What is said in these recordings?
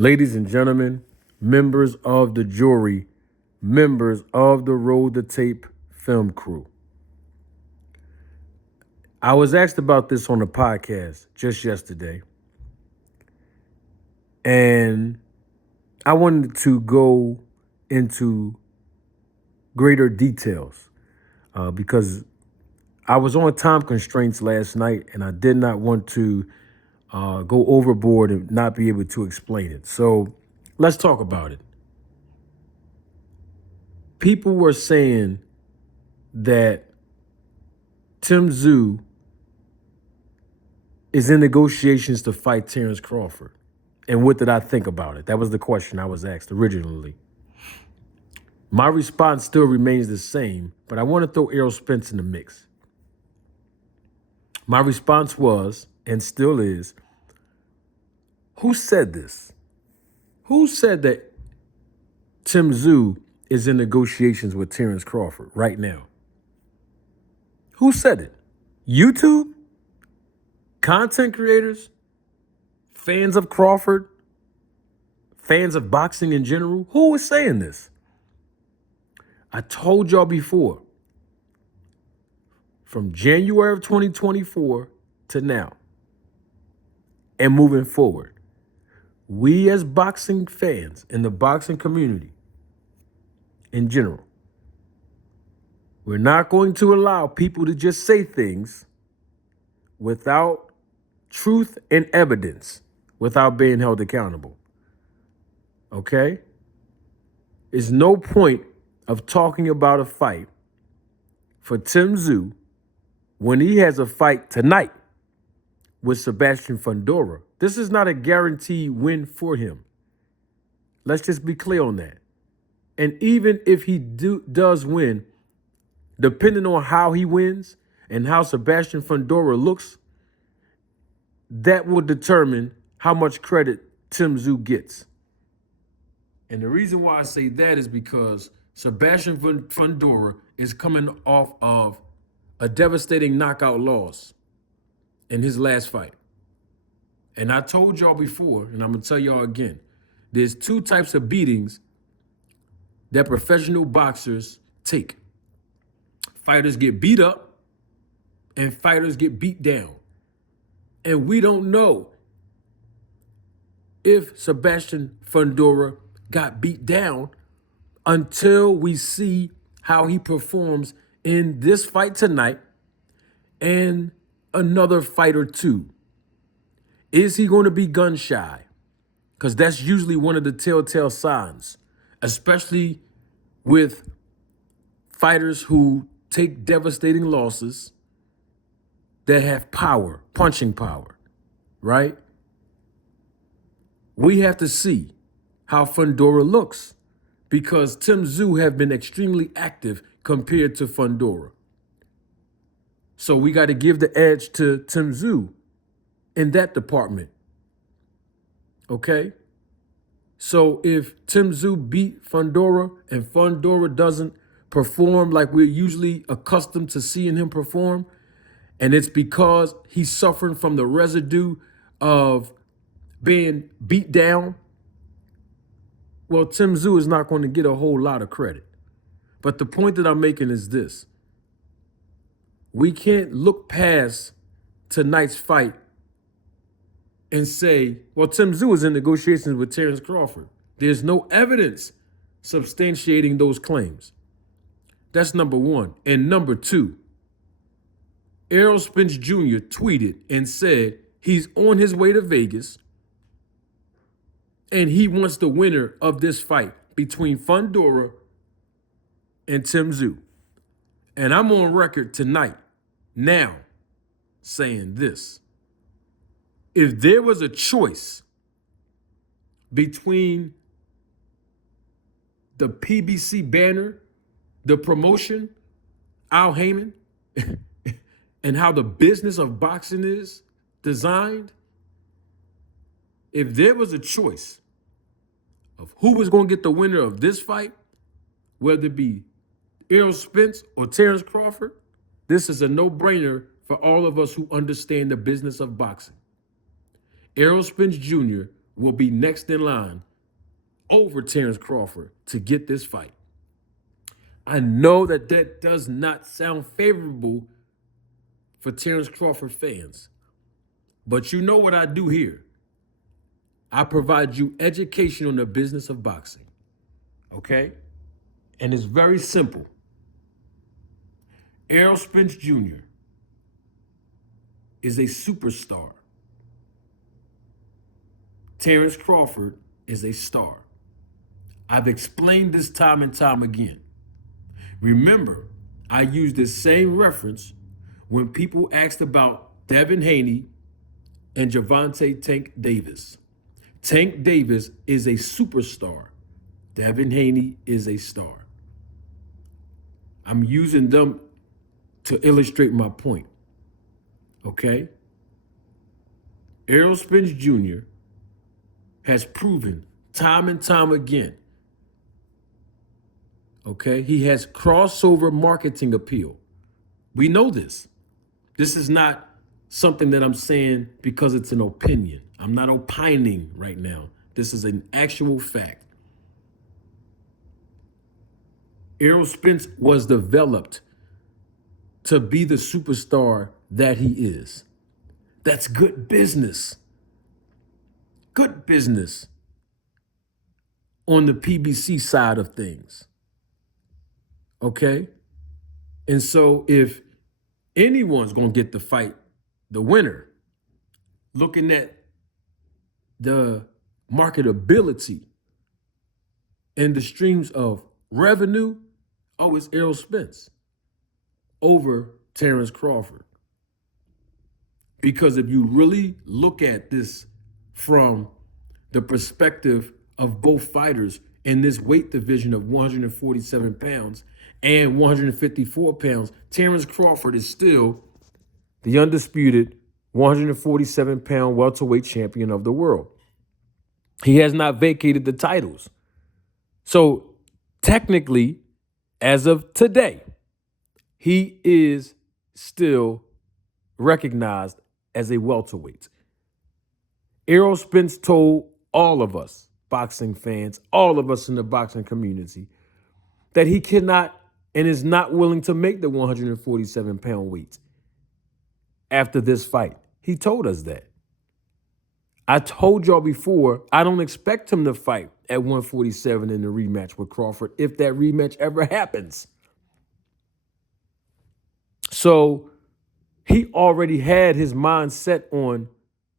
Ladies and gentlemen, members of the jury, members of the Roll the Tape film crew. I was asked about this on the podcast just yesterday, and I wanted to go into greater details because I was on time constraints last night, and I did not want to go overboard and not be able to explain it. So let's talk about it. People were saying that Tszyu is in negotiations to fight Terrence Crawford. And what did I think about it? That was the question I was asked originally. My response still remains the same, but I want to throw Errol Spence in the mix. My response was, and still is, who said this? Who said that Tszyu is in negotiations with Terrence Crawford right now? Who said it? YouTube? Content creators? Fans of Crawford? Fans of boxing in general? Who is saying this? I told y'all before, from January of 2024 to now, and moving forward, we as boxing fans in the boxing community in general, we're not going to allow people to just say things without truth and evidence, without being held accountable. Okay? There's no point of talking about a fight for Tszyu when he has a fight tonight with Sebastian Fundora. This is not a guaranteed win for him. Let's just be clear on that. And even if he does win, depending on how he wins and how Sebastian Fundora looks, that will determine how much credit Tszyu gets. And the reason why I say that is because Sebastian Fundora is coming off of a devastating knockout loss in his last fight. And I told y'all before, and I'm going to tell y'all again, there's two types of beatings that professional boxers take. Fighters get beat up and fighters get beat down. And we don't know if Sebastian Fundora got beat down until we see how he performs in this fight tonight and another fight or two. Is he going to be gun shy? Because that's usually one of the telltale signs, especially with fighters who take devastating losses that have power, punching power, right? We have to see how Fundora looks because Tszyu have been extremely active compared to Fundora. So we got to give the edge to Tszyu in that department. Okay? So if Tszyu beat Fundora and Fundora doesn't perform like we're usually accustomed to seeing him perform, and it's because he's suffering from the residue of being beat down, well, Tszyu is not going to get a whole lot of credit. But the point that I'm making is this. We can't look past tonight's fight and say, well, Tszyu is in negotiations with Terrence Crawford. There's no evidence substantiating those claims. That's number one. And number two, Errol Spence Jr. tweeted and said he's on his way to Vegas and he wants the winner of this fight between Fundora and Tszyu. And I'm on record tonight, now, saying this. If there was a choice between the PBC banner, the promotion, Al Heyman, and how the business of boxing is designed, if there was a choice of who was going to get the winner of this fight, whether it be Errol Spence or Terrence Crawford, this is a no-brainer for all of us who understand the business of boxing. Errol Spence Jr. will be next in line over Terrence Crawford to get this fight. I know that that does not sound favorable for Terrence Crawford fans, but you know what I do here. I provide you education on the business of boxing, okay? And it's very simple. Errol Spence Jr. is a superstar. Terrence Crawford is a star. I've explained this time and time again. Remember, I used this same reference when people asked about Devin Haney and Gervonta Tank Davis. Tank Davis is a superstar. Devin Haney is a star. I'm using them to illustrate my point. Okay? Errol Spence Jr. has proven time and time again. Okay? He has crossover marketing appeal. We know this. This is not something that I'm saying because it's an opinion. I'm not opining right now. This is an actual fact. Errol Spence was developed to be the superstar that he is. That's good business. Good business on the PBC side of things. Okay? And so if anyone's going to get the fight, the winner, looking at the marketability and the streams of revenue, oh, it's Errol Spence over Terrence Crawford. Because if you really look at this from the perspective of both fighters in this weight division of 147 pounds and 154 pounds, Terrence Crawford is still the undisputed 147-pound welterweight champion of the world. He has not vacated the titles. So technically, as of today, he is still recognized as a welterweight. Errol Spence told all of us, boxing fans, all of us in the boxing community, that he cannot and is not willing to make the 147-pound weight after this fight. He told us that. I told y'all before, I don't expect him to fight at 147 in the rematch with Crawford if that rematch ever happens. So he already had his mind set on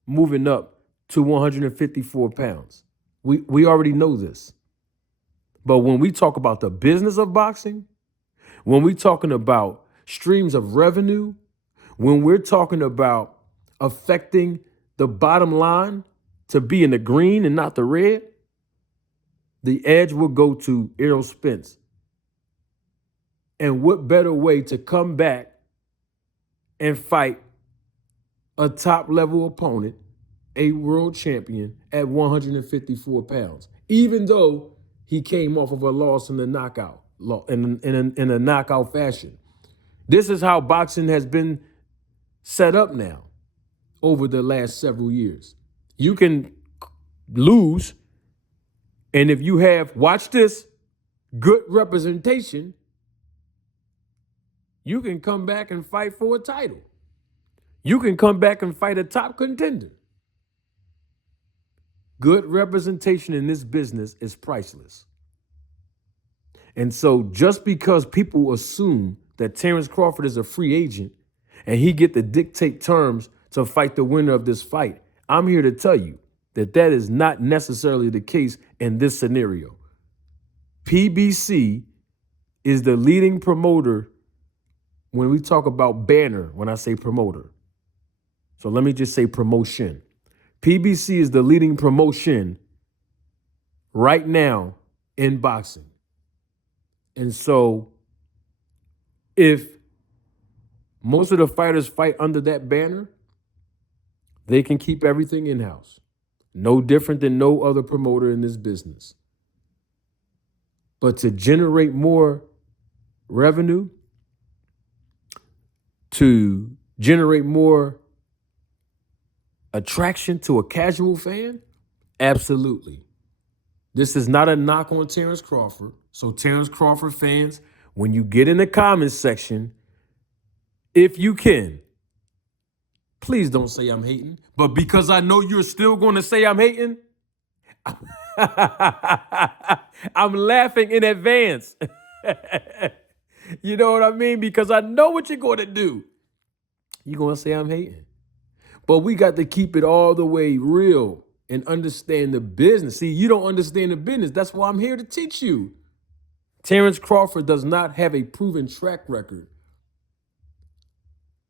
moving up to 154 pounds. We already know this. But when we talk about the business of boxing, when we're talking about streams of revenue, when we're talking about affecting the bottom line to be in the green and not the red, the edge will go to Errol Spence. And what better way to come back and fight a top-level opponent, a world champion at 154 pounds, even though he came off of a loss in the knockout, in a knockout fashion. This is how boxing has been set up now over the last several years. You can lose, and if you have, watch this, good representation, you can come back and fight for a title. You can come back and fight a top contender. Good representation in this business is priceless. And so just because people assume that Terrence Crawford is a free agent and he get to dictate terms to fight the winner of this fight, I'm here to tell you that that is not necessarily the case in this scenario. PBC is the leading promoter when we talk about banner, when I say promoter. So let me just say promotion. PBC is the leading promotion right now in boxing. And so if most of the fighters fight under that banner, they can keep everything in-house. No different than no other promoter in this business. But to generate more revenue, to generate more attraction to a casual fan, Absolutely. This is not a knock on Terrence Crawford. So Terrence Crawford fans, when you get in the comments section, if you can, please don't say I'm hating. But because I know you're still going to say I'm hating, I'm laughing in advance. You know what I mean? Because I know what you're going to do. You're going to say I'm hating. But we got to keep it all the way real and understand the business. See, you don't understand the business. That's why I'm here to teach you. Terrence Crawford does not have a proven track record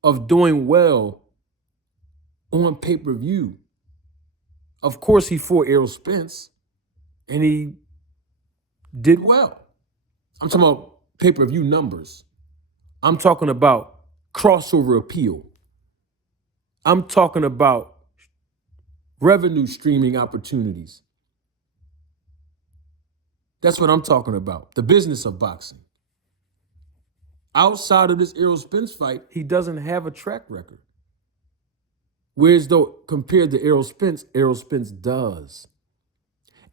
of doing well on pay-per-view. Of course, he fought Errol Spence, and he did well. I'm talking about pay-per-view numbers. I'm talking about crossover appeal. I'm talking about revenue streaming opportunities. That's what I'm talking about, the business of boxing. Outside of this Errol Spence fight, he doesn't have a track record. Whereas though compared to Errol Spence does.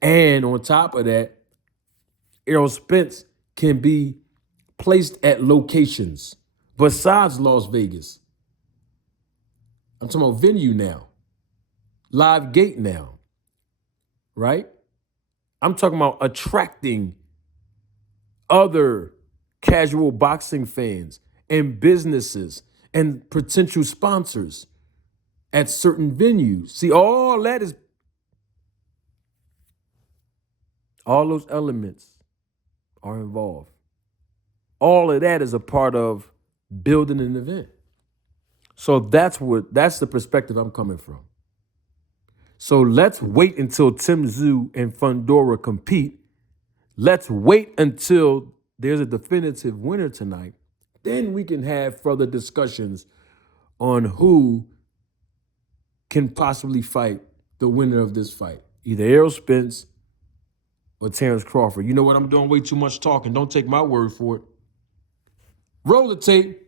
And on top of that, Errol Spence can be placed at locations besides Las Vegas. I'm talking about venue now, live gate now, right? I'm talking about attracting other casual boxing fans and businesses and potential sponsors at certain venues. See, all those elements are involved. All of that is a part of building an event. So that's the perspective I'm coming from. So let's wait until Tszyu and Fundora compete. Let's wait until there's a definitive winner tonight. Then we can have further discussions on who can possibly fight the winner of this fight. Either Errol Spence or Terrence Crawford. You know what? I'm doing way too much talking. Don't take my word for it. Roll the tape.